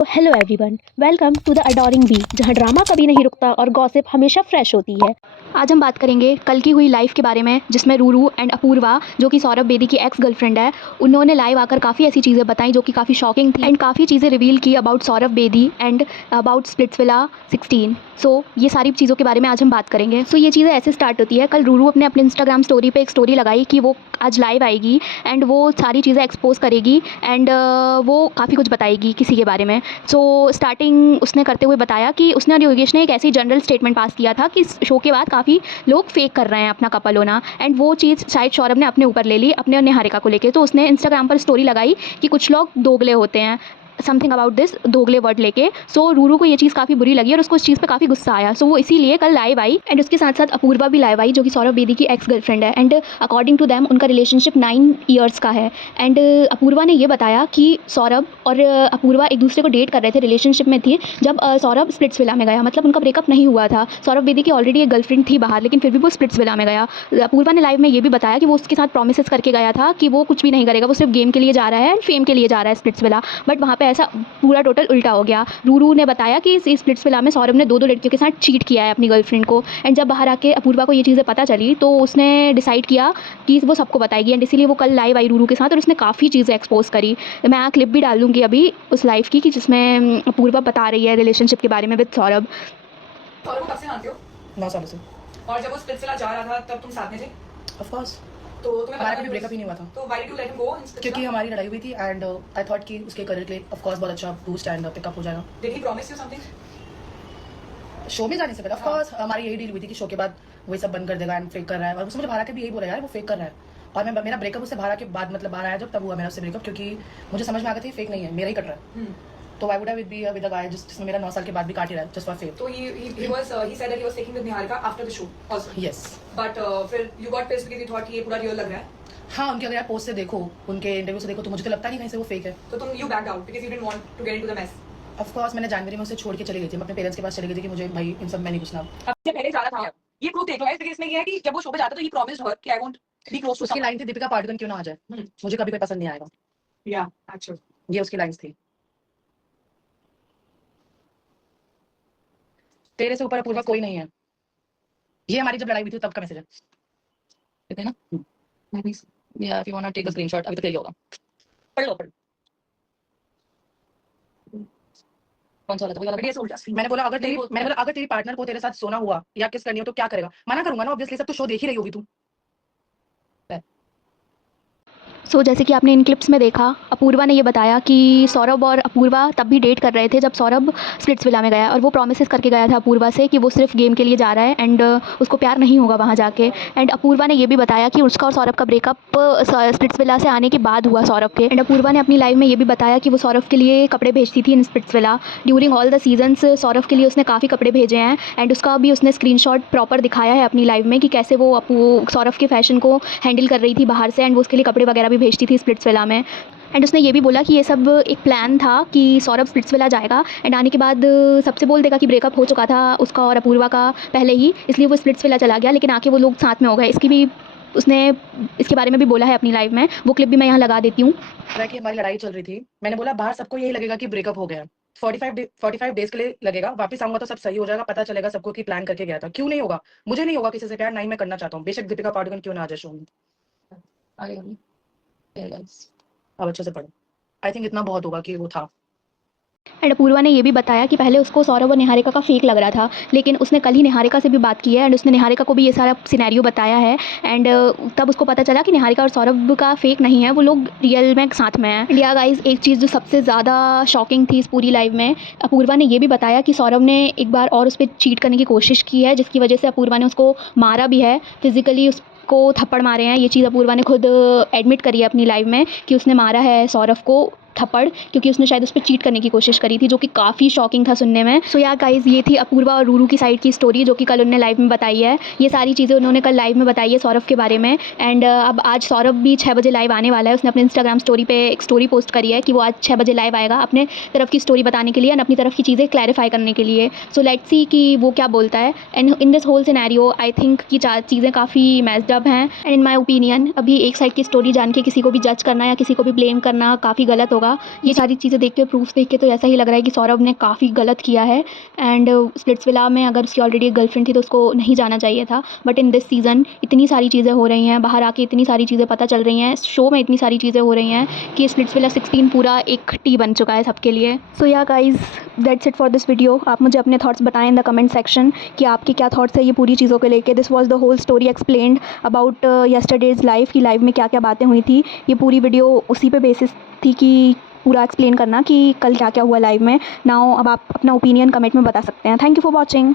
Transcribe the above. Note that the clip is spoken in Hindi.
तो hello everyone, welcome to the adoring bee, जहां ड्रामा कभी नहीं रुकता और गॉसिप हमेशा फ्रेश होती है। आज हम बात करेंगे कल की हुई लाइफ के बारे में, जिसमें रूरू एंड अपूर्वा, जो कि सौरभ बेदी की एक्स गर्लफ्रेंड है, उन्होंने लाइव आकर काफ़ी ऐसी चीज़ें बताई जो कि काफ़ी शॉकिंग थी एंड काफ़ी चीज़ें रिवील की about Saurabh Bedi and about Splitsvilla 16। सो ये सारी चीज़ों के बारे में आज हम बात करेंगे। सो ये चीज़ें ऐसे स्टार्ट होती है। कल रूरू अपने अपने इंस्टाग्राम स्टोरी पे एक स्टोरी लगाई कि वो आज लाइव आएगी एंड वो सारी चीज़ें एक्सपोज करेगी एंड वो काफ़ी कुछ बताएगी किसी के बारे में। सो स्टार्टिंग उसने करते हुए बताया कि उसने और योगेश ने एक ऐसी जनरल स्टेटमेंट पास किया था कि शो के बाद काफ़ी लोग फेक कर रहे हैं अपना कपल होना, एंड वो चीज़ शायद सौरभ ने अपने ऊपर ले ली अपने और निहारिका को लेके। तो उसने इंस्टाग्राम पर स्टोरी लगाई कि कुछ लोग दोगले होते हैं, समथिंग अबाउट दिस दोगले वर्ड लेके। सो रूरू को ये चीज़ काफ़ी बुरी लगी और उसको इस चीज़ पे काफ़ी गुस्सा आया। सो वो इसीलिए कल लाइव आई एंड उसके साथ साथ अपूर्वा भी लाइव आई, जो कि सौरभ बेदी की एक्स गर्लफ्रेंड है एंड अकॉर्डिंग टू दैम उनका रिलेशनशिप 9 ईयर्स का है। एंड अपूर्वा ने ये बताया कि सौरभ और अपूर्वा एक दूसरे को डेट कर रहे थे, रिलेशनशिप में थी जब सौरभ स्प्लिट्सविला में गया, मतलब उनका ब्रेकअप नहीं हुआ था। सौरभ बेदी की ऑलरेडी एक गर्लफ्रेंड थी बाहर, लेकिन फिर भी वो स्प्लिट्सविला में गया। अपूर्वा ने लाइव में ये भी बताया कि वो उसके साथ प्रोमिस करके गया था कि वो कुछ भी नहीं करेगा, वो सिर्फ गेम के लिए जा रहा है एंड फेम के लिए जा रहा है स्प्लिट्सविला, बट वहाँ पे ऐसा पूरा टोटल उल्टा हो गया। रूरू ने बताया कि इस स्प्लिट्सविला में सौरभ ने दो लड़कियों के साथ चीट किया है अपनी गर्लफ्रेंड को, एंड जब बाहर आके अपूर्वा को ये चीज़ें पता चली तो उसने डिसाइड किया कि वो सबको बताएगी, एंड इसीलिए वो कल लाइव आई रूरू के साथ और उसने काफ़ी चीज़ें एक्सपोज करी। मैं क्लिप भी डाल दूँगी अभी उस लाइव की कि जिसमें अपूर्वा बता रही है रिलेशनशिप के बारे में विद सौरभ। सौरभ को कब से जानते हो? 9 सालों से। और जब वो स्प्लिट्सविला जा रहा था तब तुम साथ में थे? Of course. तो तुम्हें हमारा पता कभी ब्रेकअप ही नहीं हुआ था। तो why do let him go in Splitsvilla? क्योंकि हमारी लड़ाई हुई थी एंड आई थॉट कि उसके करियर के लिए ऑफ कोर्स बहुत अच्छा बूस्ट एंड पिकअप हो जाएगा। Did he promise you something? Show में जाने से पहले ऑफ कोर्स हमारी यही डील हुई थी कि शो के बाद वही सब बंद कर देगा एंड फेक कर रहा है, और उसने मुझे बाहर आके भी यही बोला यार वो फेक कर रहा है। और मैं मेरा ब्रेकअप उससे बाहर आके बाद मतलब बाहर आया जब, तब हुआ मेरा उससे ब्रेकअप, क्योंकि मुझे समझ में आ गया था फेक नहीं है, मेरा ही कट रहा है। तो I would have be with a guy जिसमें मेरा 9 साल के बाद भी काट ही रहा है जस्ट फॉर फेक। तो he said that he was taking with Niharika after the show also. Yes. But फिर you got pissed because you thought कि ये पूरा रियल लग रहा है। हाँ, उनके अगर आप पोस्ट से देखो, उनके इंटरव्यू से देखो, तो मुझे तो लगता नहीं कहीं से वो फेक है। तो तुम you backed out because you didn't want to get into the mess. Of course मैंने जनवरी में उसे छोड़ के चली गई थी, मैं अपने पेरेंट्स के पास चली गई थी कि मुझे भाई इन सब में नहीं घुसना। अब से पहले जा रहा था, ये प्रूफ देख लो गाइस, इसमें ये है कि जब वो शो पे जाता तो he promised her कि I won't be close to उसकी someone. लाइन थी दीपिका पादुकोण क्यों ना आ जाए, मुझे कभी कोई पसंद नहीं आएगा। Yeah, actually. ये उसकी लाइन्स थी। तेरे से ऊपर अपूर्वा कोई नहीं है। ये हमारी जब लड़ाई हुई थी तब का मैसेज है। कहते हैं ना? मैं भी या if you want to take a screenshot, अभी तक यही होगा। पढ़ लो। कौन सा वाला था? ये उल्टा screen. मैंने बोला अगर तेरी पार्टनर को तेरे साथ सोना हुआ या किस करनी हो तो क्या करेगा? मना करूंगा ना ऑब्वियसली, सब तो शो देख ही रही होगी तू। सो जैसे कि आपने इन क्लिप्स में देखा, अपूर्वा ने ये बताया कि सौरभ और अपूर्वा तब भी डेट कर रहे थे जब सौरभ स्प्लिट्सविला में गया, और वो प्रॉमिसेस करके गया था अपूर्वा से कि वो सिर्फ गेम के लिए जा रहा है एंड उसको प्यार नहीं होगा वहाँ जाके। एंड अपूर्वा ने ये भी बताया कि उसका और सौरभ का ब्रेकअप स्प्लिट्सविला से आने के बाद हुआ सौरभ के। एंड अपूर्वा ने अपनी लाइफ में ये भी बताया कि वो सौरभ के लिए कपड़े भेजती थी in Splitsvilla during all the seasons. Saurabh के लिए उसने काफ़ी कपड़े भेजे हैं एंड उसका भी उसने स्क्रीनशॉट प्रॉपर दिखाया है अपनी लाइफ में कि कैसे वो सौरभ के फैशन को हैंडल कर रही थी बाहर से, एंड वो उसके लिए कपड़े वगैरह भी भेजती थी स्प्लिट्सविला में। एंड उसने ये भी बोला कि ये सब एक प्लान था कि सौरभ स्प्लिट्सविला जाएगा एंड आने के बाद सबसे बोल देगा कि ब्रेकअप हो चुका था उसका और अपूर्वा का पहले ही, इसलिए वो स्प्लिट्सविला चला गया, लेकिन आके वो लोग साथ में हो गए। इसकी भी उसने इसके बारे में भी बोला है अपनी लाइफ में, वो क्लिप भी मैं यहाँ लगा देती हूँ। कि हमारी लड़ाई चल रही थी, मैंने बोला बाहर सबको यही लगेगा कि ब्रेकअप हो गया, 45 डेज के लिए लगेगा, वापस आऊंगा तो सब सही हो जाएगा, पता चलेगा सबको कि प्लान करके गया था। क्यों नहीं होगा? मुझे नहीं होगा किसी से प्यार, नहीं मैं करना चाहता हूँ, बेशक दीपिका पादुकोण क्यों ना आ जाए शो में। अब अच्छे से पढ़ो, आई थिंक इतना बहुत होगा कि वो था। एंड अपूर्वा ने ये भी बताया कि पहले उसको सौरभ और निहारिका का फेक लग रहा था, लेकिन उसने कल ही निहारिका से भी बात की है एंड उसने निहारिका को भी ये सारा सिनेरियो बताया है एंड तब उसको पता चला कि निहारिका और सौरभ का फेक नहीं है, वो लोग रियल में साथ में हैं। इंडिया गाइज, एक चीज़ जो सबसे ज़्यादा शॉकिंग थी इस पूरी लाइव में, अपूर्वा ने ये भी बताया कि सौरभ ने एक बार और उस पर चीट करने की कोशिश की है, जिसकी वजह से अपूर्वा ने उसको मारा भी है, फिजिकली को थप्पड़ मारे हैं। ये चीज़ अपूर्वा ने खुद एडमिट करी है अपनी लाइफ में कि उसने मारा है सौरभ को थप्पड़, क्योंकि उसने शायद उस पर चीट करने की कोशिश करी थी, जो कि काफ़ी शॉकिंग था सुनने में। सो या गाइज, ये थी अपूर्वा और रूरू की साइड की स्टोरी जो कि कल उन्होंने लाइव में बताई है। ये सारी चीज़ें उन्होंने कल लाइव में बताई है सौरभ के बारे में। एंड अब आज सौरभ भी 6 बजे लाइव आने वाला है। उसने अपने इंस्टाग्राम स्टोरी पे एक स्टोरी पोस्ट करी है कि वो आज 6 बजे लाइव आएगा अपने तरफ की स्टोरी बताने के लिए एंड अपनी तरफ की चीज़ें क्लैरिफाई करने के लिए। सो लेट्स सी कि वो क्या बोलता है। And in this whole scenario I think कि चीज़ें काफ़ी मैस्ड अप हैं एंड इन माई ओपिनियन अभी एक साइड की स्टोरी जान के किसी को भी जज करना या किसी को भी ब्लेम करना काफ़ी गलत होगा। होगा। ये सारी चीज़ें देख के, प्रूफ देख के तो ऐसा ही लग रहा है कि सौरभ ने काफ़ी गलत किया है एंड स्प्लिट्सविला में अगर उसकी ऑलरेडी एक गर्लफ्रेंड थी तो उसको नहीं जाना चाहिए था। बट इन दिस सीज़न इतनी सारी चीज़ें हो रही हैं, बाहर आके इतनी सारी चीज़ें पता चल रही हैं, शो में इतनी सारी चीज़ें हो रही हैं कि स्प्लिट्सविला 16 पूरा एक टी बन चुका है सबके लिए। सो या guys, that's it for this video. आप मुझे अपने थॉट्स बताएं इन द कमेंट सेक्शन कि आपके क्या थॉट्स है ये पूरी चीज़ों को लेके। This was the whole story explained about yesterday's life, की लाइफ में क्या क्या बातें हुई थी। ये पूरी वीडियो उसी पे बेसिस थी कि पूरा एक्सप्लेन करना कि कल क्या क्या हुआ लाइव में। नाउ अब आप अपना ओपिनियन कमेंट में बता सकते हैं। Thank you for watching.